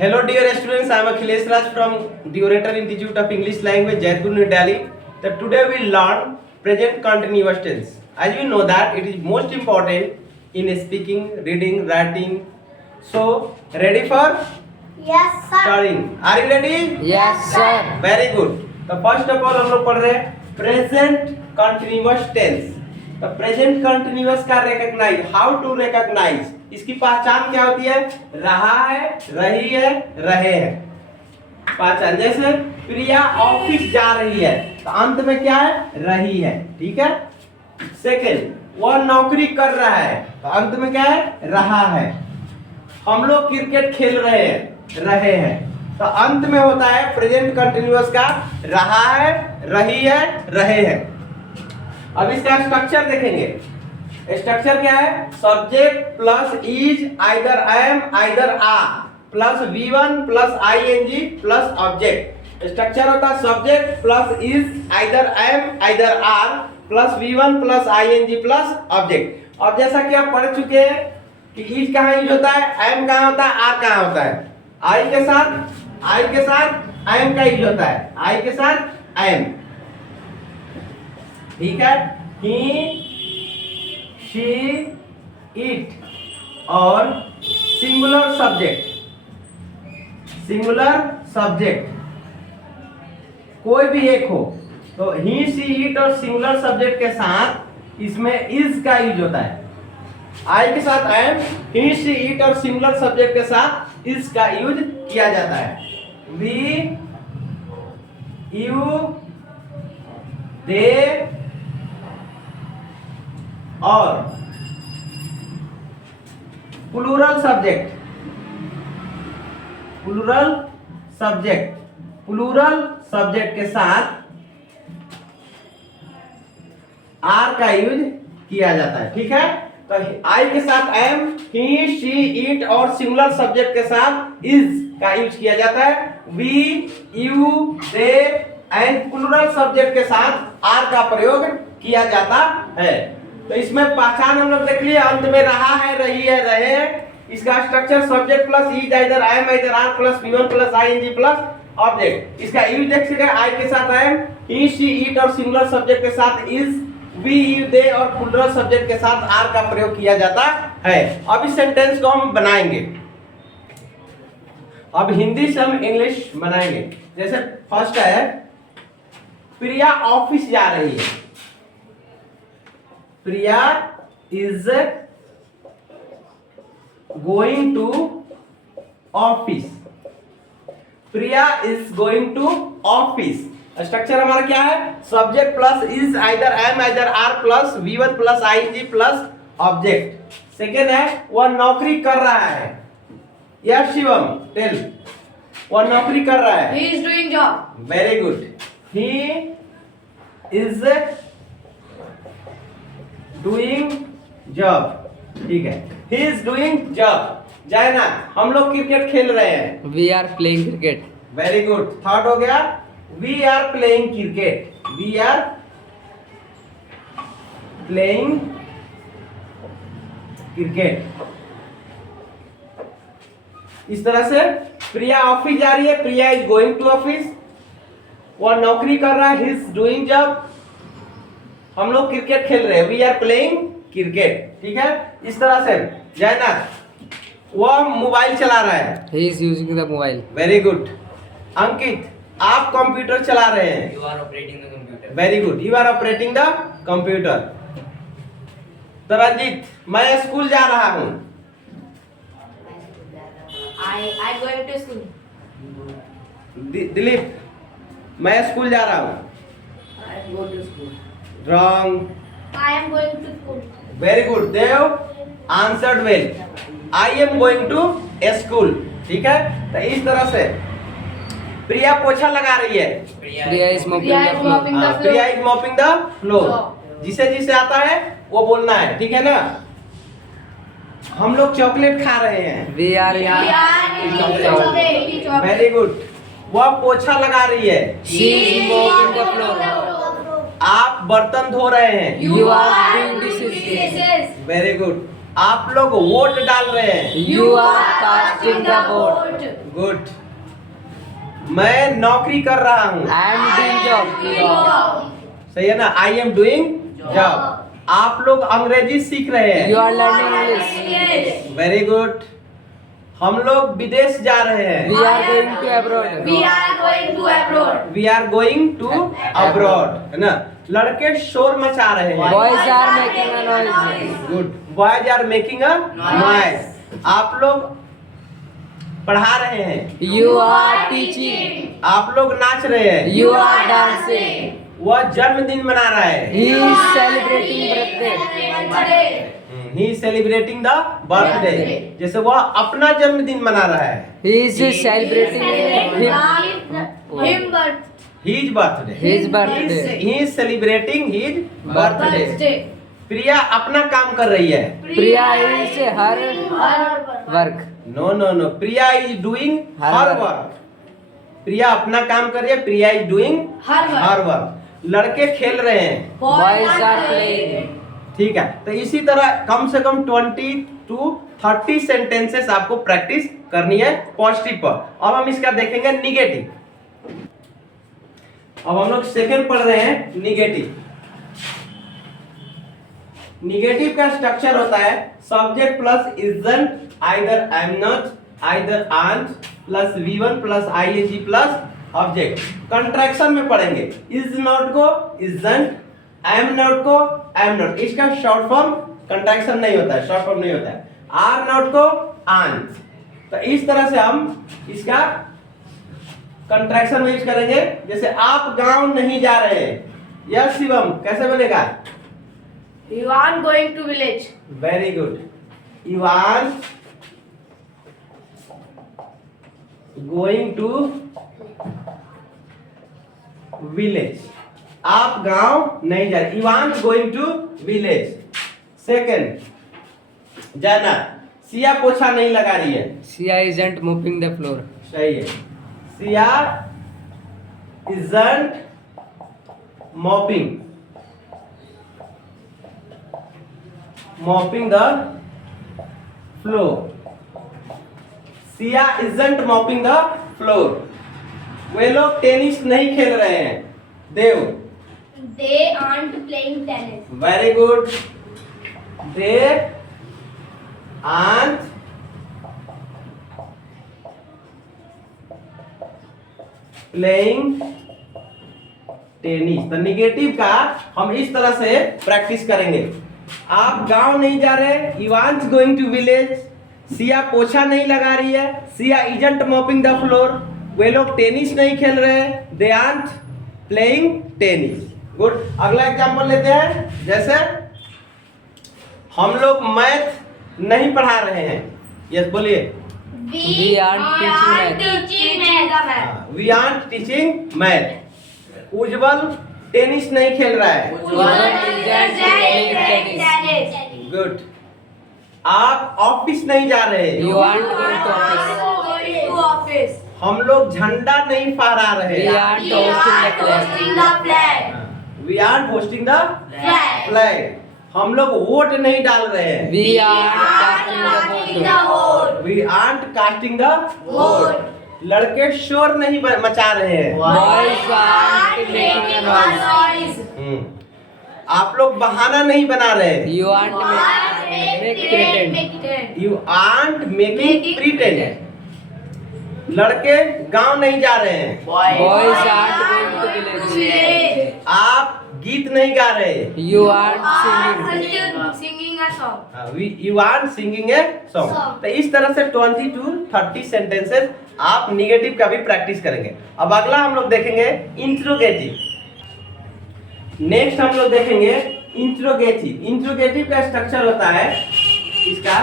Hello dear students, I am Akhilesh Raj from the Orator Institute of English Language, Jaipur, New Delhi. So today we learn present continuous tense. As you know that it is most important in speaking, reading, writing. So ready for Yes, sir. starting? Are you ready? Yes, sir. Very good. तो first of all हम लोग पढ़ रहे हैं present continuous tense. तो present continuous का recognise, how to recognise, इसकी पहचान क्या होती है? रहा है, रही है, रहे हैं। पहचान जैसे प्रिया ऑफिस जा रही है तो अंत में क्या है? रही है। ठीक है। सेकंड, वह नौकरी कर रहा है तो अंत में क्या है? रहा है। हम लोग क्रिकेट खेल रहे हैं, रहे हैं। तो अंत में होता है प्रेजेंट कंटिन्यूअस का रहा है, रही है, रहे हैं। अब इसका स्ट्रक्चर देखेंगे। स्ट्रक्चर क्या है? Subject plus is either am either are plus V1 plus ing plus object. Structure होता है subject plus is either am either are plus V1 plus ing plus object. अब जैसा कि आप पढ़ चुके हैं कि इज कहाँ यूज होता है, एम कहाँ होता है, आर कहाँ होता है। आई के साथ एम का यूज होता है, आई के साथ एम। ठीक है। ही, शी, इट और सिंगुलर सब्जेक्ट कोई भी एक हो तो ही, शी, इट और सिंगुलर सब्जेक्ट के साथ इसमें इज का यूज होता है। आई के साथ एम, ही, शी, इट और सिंगुलर सब्जेक्ट के साथ इज का यूज किया जाता है। वी, यू, दे और प्लूरल सब्जेक्ट के साथ आर का यूज किया जाता है। ठीक है। तो आई के साथ एम, ही, शी, इट और सिंगुलर सब्जेक्ट के साथ इज का यूज किया जाता है। We, you, they and plural subject के साथ आर का प्रयोग किया जाता है। तो इसमें पहचान हम लोग देख लिए। अंत में रहा है, रही है, रहे हैं। इसका structure subject plus is either am either are plus V1 plus ing plus object. इसका यूज देख सकते हैं। आई के साथ एम, ही, शी, इट और सिंगुलर सब्जेक्ट के साथ इज, वी, यू, दे और प्लूरल सब्जेक्ट के साथ आर का प्रयोग किया जाता है। अब इस सेंटेंस को हम बनाएंगे। अब हिंदी से हम इंग्लिश बनाएंगे। जैसे फर्स्ट है, प्रिया ऑफिस जा रही है। Priya is going to office. Priya is going to office. Structure हमारा क्या है? Subject plus is either am either are plus V1 plus ing plus object. Second है, वह नौकरी कर रहा है। Yes Shivam, tell. वह नौकरी कर रहा है। He is doing job. Very good. He is doing job. ठीक है। He is doing job. जायना, हम लोग क्रिकेट खेल रहे हैं। We are playing cricket. Very good. Third हो गया, we are playing cricket. We are playing cricket. इस तरह से प्रिया ऑफिस जा रही है। Priya is going to office. वह नौकरी कर रहा है। He is doing job. हम लोग क्रिकेट खेल रहे हैं। We are playing cricket. ठीक है। इस तरह से जयनाथ, वह मोबाइल चला रहा है। He is using the mobile. Very good. Ankit, आप कंप्यूटर चला रहे हैं। You are operating the computer. Very good, you are operating the computer. तो रंजीत, मैं स्कूल जा रहा हूँ। I going to school. Dilip, मैं स्कूल जा रहा हूँ। I go to school. Wrong. I am going to school. Very good Dev, answered well. I am going to school. ठीक है। तो इस तरह से प्रिया पोछा लगा रही है। Priya is mopping Priya the is floor. mopping the floor. Priya is mopping the floor. Floor. जिसे जिसे आता है वो बोलना है। ठीक है ना। हम लोग चॉकलेट खा रहे हैं। We are We are eating chocolate. Very good. वह पोछा लगा रही है। She is mopping the floor. आप बर्तन धो रहे हैं। You You are are doing doing dishes. Very good. आप लोग वोट डाल रहे हैं। You are casting the vote. Good. मैं नौकरी कर रहा हूँ। I am doing job. सही है ना? I am doing job. आप लोग अंग्रेजी सीख रहे हैं। You are learning English. Very good. हम लोग विदेश जा रहे हैं। We are going to abroad. We are going to abroad. We are going to abroad, है ना? लड़के शोर मचा रहे हैं। Boys are making a noise. Good. Boys are making a noise. आप लोग पढ़ा रहे हैं। You are teaching. आप लोग नाच रहे हैं। You are dancing. वह जन्मदिन मना रहा है। He is celebrating birthday. He celebrating the birthday. जैसे वह अपना जन्मदिन मना रहा है। He is celebrating Him birth. His birthday. his birthday. He is celebrating his birthday. Birthday. Priya अपना काम कर रही है। Priya is her work. No no no, Priya is doing Her her work. Work. Priya अपना काम कर रही है। Priya is doing Her work. Her work. लड़के खेल रहे हैं। Boys are playing. ठीक है, तो इसी तरह कम से कम 20 to 30 सेंटेंसेस आपको प्रैक्टिस करनी है पॉजिटिव पर। अब हम इसका देखेंगे निगेटिव। अब हम लोग सेकंड पढ़ रहे हैं निगेटिव। निगेटिव का स्ट्रक्चर होता है subject plus isn't, either I am not, either aren't plus V1 plus ING plus object. Contraction में पढ़ेंगे इज नॉट को इजंट, आई एम नॉट को आई एम नॉट। इसका शॉर्ट फॉर्म कंट्रैक्शन नहीं होता है, शॉर्ट फॉर्म नहीं होता है। आर नॉट को आंट। तो इस तरह से हम इसका कंट्रैक्शन में यूज करेंगे। जैसे आप गांव नहीं जा रहे हैं। यस शिवम, कैसे बोलेगा? You are going to village. Very good. You are going to village. आप गांव नहीं जा रहे। You are going to village. Second जाना, सिया पोछा नहीं लगा रही है। Sia isn't mopping the floor. सही है। Siya isn't mopping the floor. Siya isn't mopping the floor. वे लोग टेनिस नहीं खेल रहे हैं। देव, They aren't playing tennis. Very good. They aren't playing tennis. तो निगेटिव का हम इस तरह से प्रैक्टिस करेंगे। आप गांव नहीं जा रहे। You aren't going to village. Siya पोछा नहीं लगा रही है। Siya isn't mopping the floor. वे लोग टेनिस नहीं खेल रहे। They aren't playing tennis. Good. अगला एग्जांपल लेते हैं। जैसे हम लोग मैथ नहीं पढ़ा रहे हैं। यस बोलिए। We aren't teaching math. We aren't teaching math. Ujjwal tennis नहीं खेल रहा है। गुड। आप ऑफिस नहीं जा रहे। You aren't going to office. हम लोग झंडा नहीं फहरा रहे। We aren't hosting the flag. We are hosting the flag. हम लोग वोट नहीं डाल रहे हैं। We aren't casting the vote. We aren't casting the vote. लड़के शोर नहीं मचा रहे हैं। Boys aren't making a noise. आप लोग बहाना नहीं बना रहे। You aren't make pretend. You aren't making pretend. लड़के गांव नहीं जा रहे हैं। Boys aren't going to village. आप गीत नहीं गा रहे। You aren't singing. Singing a song. You are singing a song. तो इस तरह से 20 to 30 सेंटेंसेस आप निगेटिव का भी प्रैक्टिस करेंगे। अब अगला हम लोग देखेंगे इंट्रोगेटिव। नेक्स्ट हम लोग देखेंगे इंट्रोगेटिव। इंट्रोगेटिव का स्ट्रक्चर होता है, इसका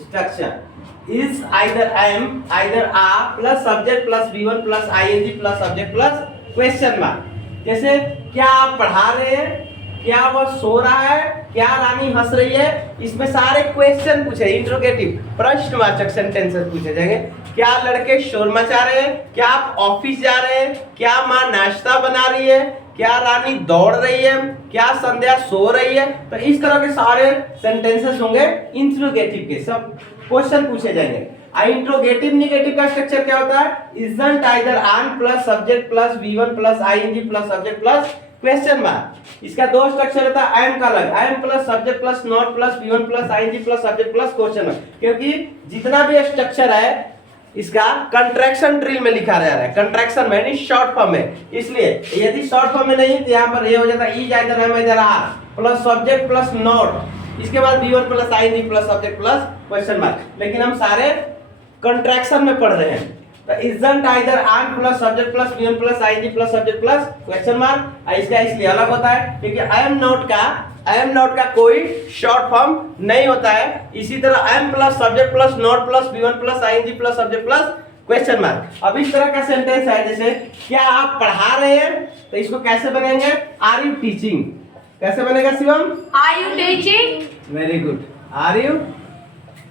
structure is either am, either are plus subject plus V1 plus ING plus subject plus question mark. जैसे क्या आप पढ़ा रहे हैं, क्या वह सो रहा है, क्या रानी हंस रही है। इसमें सारे क्वेश्चन पूछे, इंट्रोगेटिव प्रश्नवाचक सेंटेंसेस पूछे जाएंगे। क्या लड़के शोर मचा रहे हैं, क्या आप ऑफिस जा रहे हैं, क्या माँ नाश्ता बना रही है, क्या रानी दौड़ रही है, क्या संध्या सो रही है। तो इस तरह के सारे सेंटेंसेस होंगे इंट्रोगेटिव के, सब क्वेश्चन पूछे जाएंगे। इंट्रोगेटिव निगेटिव का स्ट्रक्चर क्या होता है? इजंट आइदर ऑन plus subject plus V1 plus I N G plus subject plus question mark. इसका दो स्ट्रक्चर होता है, एम का अलग, am plus subject plus not plus V1 plus I N G plus subject plus question mark. क्योंकि जितना भी स्ट्रक्चर है इसका कंट्रैक्शन ड्रिल में लिखा जा रहा है, कंट्रैक्शन में नहीं शॉर्ट फॉर्म में। इसलिए यदि शॉर्ट फॉर्म में नहीं तो यहाँ पर ये हो जाता है is either am either are plus subject plus not, इसके बाद V1 plus I N G plus subject plus question mark. लेकिन हम सारे कंट्रैक्शन में पढ़ रहे हैं। तो इजंट आइदर ऑन plus subject plus V1 plus I N G plus subject plus question mark. इसका इसलिए अलग होता है क्योंकि आई एम नॉट का कोई शॉर्ट फॉर्म नहीं होता है। इसी तरह am plus subject plus not plus V1 plus I N G plus subject plus question mark. अब इस तरह का सेंटेंस है जैसे क्या आप पढ़ा रहे हैं, तो इसको कैसे बनेंगे? Are you teaching. कैसे बनेगा Shivam? Are you teaching? Very good, are you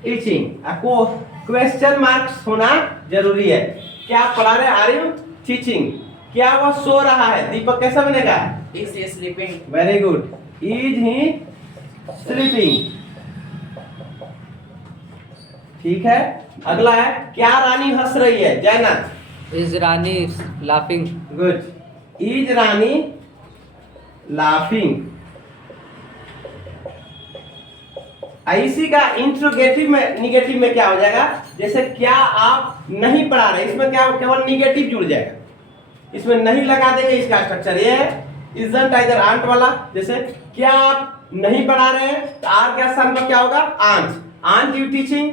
teaching. आपको क्वेश्चन मार्क्स होना जरूरी है। क्या आप पढ़ा रहे हैं? Are you teaching. क्या वह सो रहा है? दीपक कैसा बनेगा? Is he sleeping? Very good, is he sleeping. ठीक है, अगला है क्या रानी हंस रही है? जयनाथ। Is Rani laughing? Good, is Rani laughing. इसी का इंट्रोगेटिव में निगेटिव में क्या हो जाएगा? जैसे क्या आप नहीं पढ़ा रहे, इसमें क्या केवल निगेटिव जुड़ जाएगा, इसमें नहीं लगा देंगे। इसका स्ट्रक्चर ये है इजंट आइदर आंट वाला। जैसे क्या आप नहीं पढ़ा रहे हैं, तो आर के स्थान पर क्या होगा? Aunt you teaching.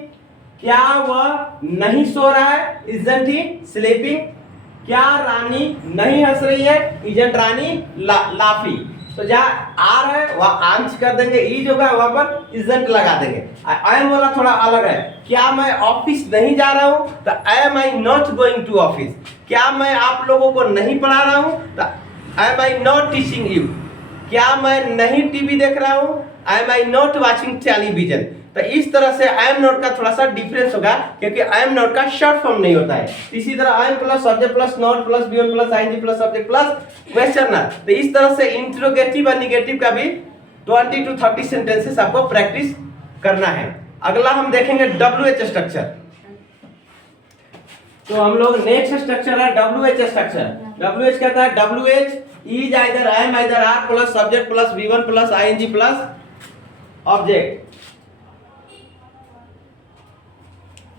क्या वह नहीं सो रहा है? Isn't he sleeping. क्या रानी नहीं हंस रही है? इजंट रानी लाफी। तो जहाँ आर है वह आंच कर देंगे, इज होगा वहां पर इजंट लगा देंगे। आई एम वाला थोड़ा अलग है। क्या मैं ऑफिस नहीं जा रहा हूँ, तो am I not going to office. क्या मैं आप लोगों को नहीं पढ़ा रहा हूँ, तो am I not teaching you. क्या मैं नहीं टीवी देख रहा हूँ, am I not watching television. तो इस तरह से आई एम नॉट का थोड़ा सा डिफरेंस होगा क्योंकि आई एम नॉट का शॉर्ट फॉर्म नहीं होता है। इसी तरह I am plus subject plus not plus V1 plus I N G plus subject plus question mark. तो इस तरह से इंट्रोगेटिव और निगेटिव का भी 20 to 30 सेंटेंसेस आपको प्रैक्टिस करना है। अगला हम देखेंगे WH स्ट्रक्चर। तो हम लोग नेक्स्ट स्ट्रक्चर है WH स्ट्रक्चर। WH कहता है WH is either am either are plus subject plus V1 plus I N G plus object.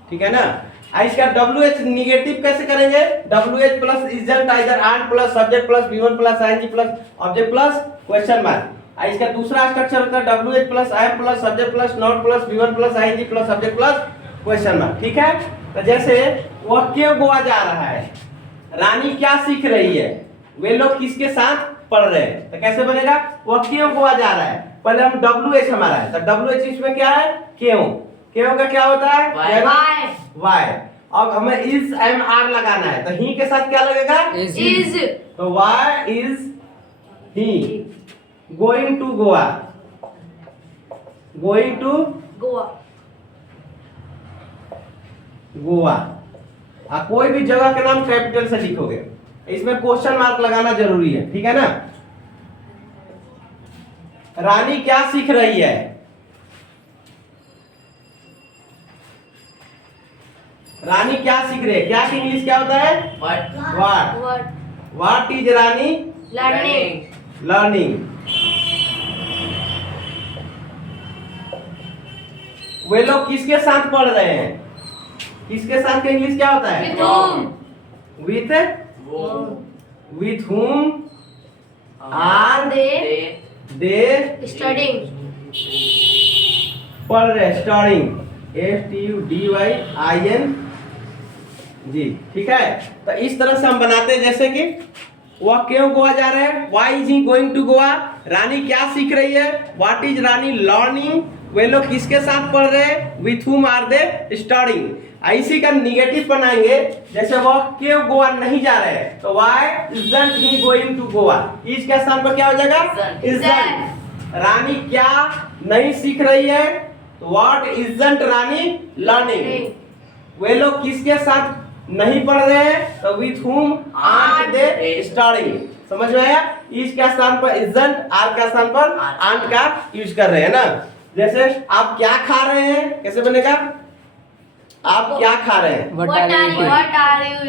ठीक है ना? इसका WH निगेटिव कैसे करेंगे? WH प्लस इजंट आइदर ऑन plus subject plus V1 plus I N G plus object plus question mark. इसका दूसरा structure होता है WH plus am plus subject plus not plus V1 plus I N G plus subject plus question mark. ठीक है? तो जैसे वह क्यों गोवा जा रहा है, रानी क्या सीख रही है, वे लोग किसके साथ पढ़ रहे हैं। तो कैसे बनेगा? वह क्यों गोवा जा रहा है। पहले हम WH हमारा है, तो WH इसमें क्या है? क्यों। क्यों का क्या होता है? वाई। अब हमें इज एम आर लगाना है, तो ही के साथ क्या लगेगा? Is. तो why is he going to Goa. Going to Goa. Goa. कोई भी जगह के नाम कैपिटल से लिखोगे, इसमें क्वेश्चन मार्क लगाना जरूरी है। ठीक है ना? रानी क्या सीख रही है? रानी क्या सीख रही है? क्या की इंग्लिश क्या होता है? What? What is Rani Learning. Learning. वे लोग किसके साथ पढ़ रहे हैं? किसके साथ का इंग्लिश क्या होता है? With whom? With Whom? With whom are They they studying. पढ़ रहे, स्टडिंग, STUDYING। जी ठीक है? तो इस तरह से हम बनाते हैं जैसे कि वह क्यों गोवा जा रहे हैं, why is he going to Goa. Rani क्या सीख रही है, व्हाट इज रानी लर्निंग। वे लोग किसके साथ पढ़ रहे हैं, with whom are they studying. इसी का निगेटिव बनाएंगे, जैसे वह क्यों गोवा नहीं जा रहे हैं, तो why isn't he going to Goa. इस के स्थान पर क्या हो जाएगा? इजंट। रानी क्या नहीं सीख रही है, तो व्हाट इजंट रानी लर्निंग। वे लोग किसके साथ नहीं पढ़ रहे हैं, तो with whom are they studying. समझ में आया? इज के स्थान पर इजंट, आर के स्थान पर आंट का यूज कर रहे हैं ना। जैसे आप क्या खा रहे हैं, कैसे बनेगा? आप क्या खा रहे हैं? What are you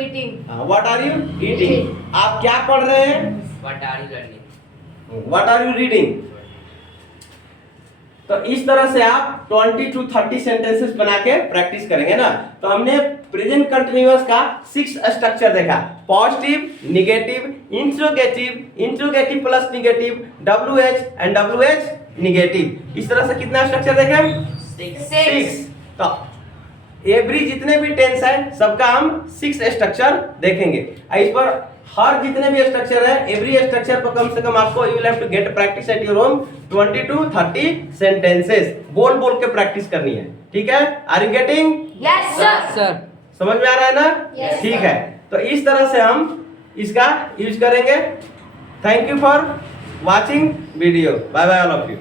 eating? What are you eating? आप क्या पढ़ रहे हैं? What are you learning? What are you reading? तो इस तरह से आप 20 to 30 सेंटेंसेस बना के प्रैक्टिस करेंगे ना। तो हमने प्रेजेंट कंटिन्यूअस का 6 स्ट्रक्चर देखा, positive, negative, interrogative, interrogative plus negative, WH and WH negative. इस तरह से कितना स्ट्रक्चर देखे? 6। तो एवरी जितने भी टेंस है सबका हम 6 स्ट्रक्चर देखेंगे। इस पर हर जितने भी स्ट्रक्चर है, एवरी स्ट्रक्चर पर कम से कम आपको you will have to get practice at your home 20 to 30 sentences बोल बोल के प्रैक्टिस करनी है। ठीक है? Are you getting? Yes, sir. समझ में आ रहा है ना? Yes, ठीक sir. है, तो इस तरह से हम इसका यूज करेंगे। Thank you for watching video. Bye bye all of you.